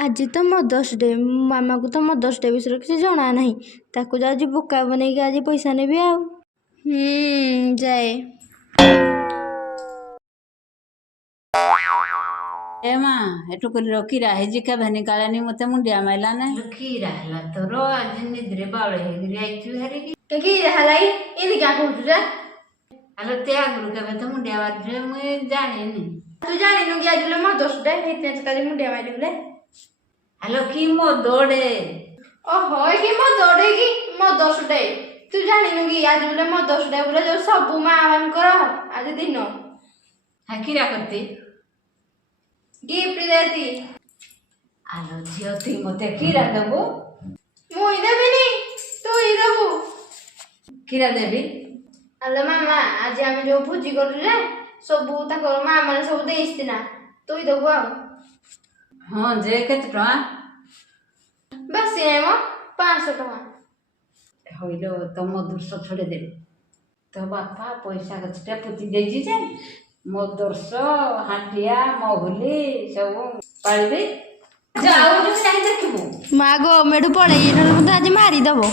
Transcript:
आज तो mother's day मामा को तो मदर्स डे विषय किसी जना नहीं ताको जाऊँ बुका बनई के आज पैसा नेबी आ जाए ए माँ एटू कर कीरा है जी भेनी कालानी मते मुंडिया माइला ना कीरा हला तोर आज निद्रे बाळ हेगरी आइछु हरे की कीरा हलाई इन क्या कहू जा हलो ते आगुरु के तो मुंडिया बाजे मुई जाने नी तू जानी नु कि आज लो मदर्स डे इतने काली मुंडिया माइले बोले हलो की मो दौड़े ओहो कि मो दौड़े की मदर्स डे तू जानी नु कि आज बोले मदर्स डे बोले जो सब मां मान कर आज दिन हा कीरा करती गिफ्ट देती आलो झियो ती मते कीरा देबो मुई देबिनी तू ही देबू कीरा देबी आलो मामा आज हम जो भोजी करू रे सब ताको मां माने सब देइस्तिना तू ही देबू आ हां जे केत टका बस ये मो 500 टका होइलो तो मदरसा छोड़े दे तो बापा पैसा गछटा पुति देजी जे मदरसा हाटिया महुली सब पाळबे जाऊ जो नहीं देखबो मागो मेडू पड़े आज मारी दबो